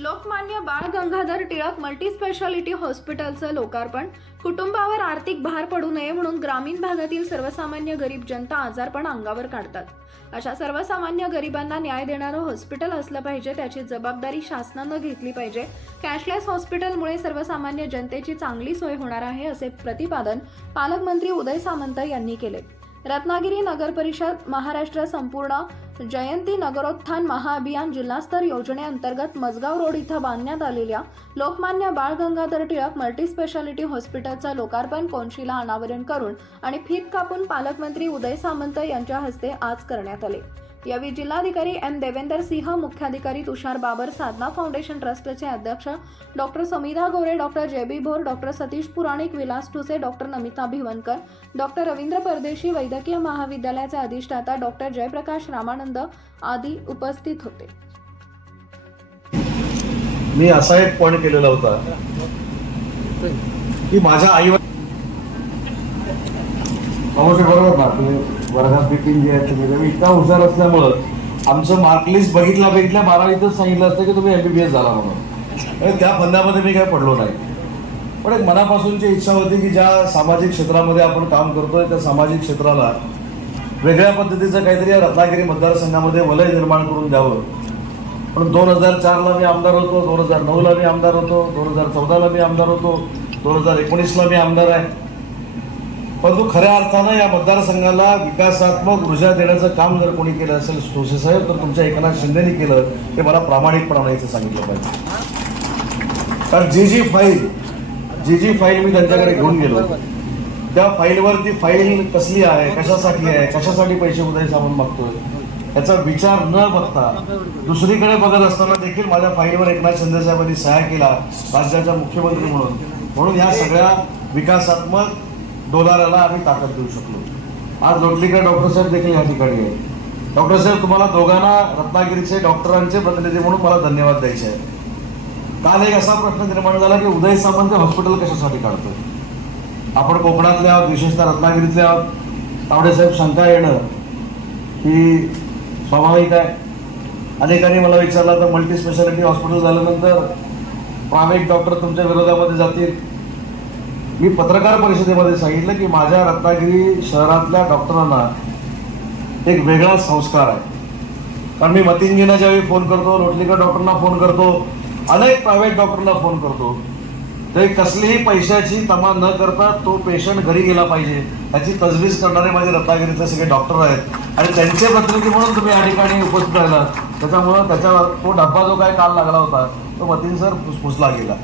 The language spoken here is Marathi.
लोकमान्य बाळ गंगाधर टिळक मल्टी स्पेशालिटी हॉस्पिटलचं लोकार्पण. कुटुंबावर आर्थिक भार पडू नये म्हणून ग्रामीण भागातील सर्वसामान्य गरीब जनता आजारपण अंगावर काढतात. अशा सर्वसामान्य गरिबांना न्याय देणारं हॉस्पिटल असलं पाहिजे त्याची जबाबदारी शासनानं घेतली पाहिजे. कॅशलेस हॉस्पिटलमुळे सर्वसामान्य जनतेची चांगली सोय होणार आहे असे प्रतिपादन पालकमंत्री उदय सामंत यांनी केले. रत्नागिरी नगर परिषद महाराष्ट्र संपूर्ण जयंती नगरोत्थान महाअभियान जिल्हास्तर योजनेअंतर्गत मजगाव रोड इथं बांधण्यात आलेल्या लोकमान्य बाळ गंगाधर टिळक मल्टीस्पेशालिटी हॉस्पिटलचं लोकार्पण कोनशिला अनावरण करून आणि फीत कापून पालकमंत्री उदय सामंत यांच्या हस्ते आज करण्यात आले. यावेळी जिल्हाधिकारी एम देवेंदर सिंह मुख्याधिकारी तुषार बाबर साधना फाउंडेशन ट्रस्टचे अध्यक्ष doctor Samidha Gore doctor J B Bhor doctor Satish Puranik Vilas Thuse doctor Namita Bhivankar doctor Ravindra Pardeshi वैद्यकीय महाविद्यालयाचे अधिष्ठाता डॉक्टर जयप्रकाश रामानंद आदी उपस्थित होते. मी असा एक पॉइंट केलेला होता की माझ्या आई बरोबर ना तुम्ही वर्गात मिटिंग जी आहे तुम्ही. इतका हुशार असल्यामुळं आमचं मार्कलिस्ट बघितल्या बघितल्या बारावीतच सांगितलं असतं की तुम्ही एमबीबीएस झाला म्हणून. आणि त्या फंदामध्ये मी काय पडलो नाही. पण एक मनापासूनची इच्छा होती की ज्या सामाजिक क्षेत्रामध्ये आपण काम करतोय त्या सामाजिक क्षेत्राला वेगळ्या पद्धतीचं काहीतरी या रत्नागिरी मतदारसंघामध्ये वलय निर्माण करून द्यावं. पण दोन हजार चारला मी आमदार होतो दोन हजार नऊला मी आमदार होतो दोन हजार चौदाला मी आमदार होतो दोन हजार एकोणीसला मी आमदार आहे. परंतु खऱ्या अर्थानं या मतदारसंघाला विकासात्मक ऊर्जा देण्याचं काम जर कोणी केलं असेल ठोसे साहेब तर तुमच्या एकनाथ शिंदेनी केलं. हे मला प्रामाणिकपणाने इथे सांगितलं पाहिजे. कारण जी जी फाईल जी जी फाईल मी त्यांच्याकडे घेऊन गेलो त्या फाईलवर ती फाईल कसली आहे कशासाठी आहे कशासाठी पैसे उदय सामान मागतोय याचा विचार न बघता दुसरीकडे बघत असताना देखील माझ्या फाईलवर एकनाथ शिंदे साहेबांनी सह्या केला राज्याच्या मुख्यमंत्री म्हणून. म्हणून या सगळ्या विकासात्मक डोलाराला आम्ही ताकद देऊ शकलो. आज लोटलीकर डॉक्टर साहेब देखील या ठिकाणी आहे डॉक्टर साहेब तुम्हाला दोघांना रत्नागिरीचे डॉक्टरांचे प्रतिनिधी म्हणून मला धन्यवाद द्यायचे आहे काल एक असा प्रश्न निर्माण झाला की उदय सामंत हॉस्पिटल कशासाठी काढतो आपण कोकणातले आहोत विशेषतः रत्नागिरीतले आहोत. तावडेसाहेब शंका येणं ही स्वाभाविक आहे. अनेकांनी मला विचारलं तर मल्टी स्पेशालिटी हॉस्पिटल झाल्यानंतर प्रायव्हेट डॉक्टर तुमच्या विरोधामध्ये जातील. मी पत्रकार परिषदेमध्ये सांगितलं की माझ्या रत्नागिरी शहरातल्या डॉक्टरांना एक वेगळा संस्कार आहे. कारण मी मतिंजींना ज्यावेळी फोन करतो लोटलीकर डॉक्टरना फोन करतो अनेक प्रायव्हेट डॉक्टरना फोन करतो ते कसलीही पैशाची तमा न करता तो पेशंट घरी गेला पाहिजे याची तजवीज करणारे माझे रत्नागिरीचे सगळे डॉक्टर आहेत. आणि त्यांचे प्रतिनिधी म्हणून तुम्ही या ठिकाणी उपस्थित राहिला त्याच्यामुळं त्याच्यावर तो डब्बा जो काय काल लागला होता तो मतीन सर फुसफुसला गेला.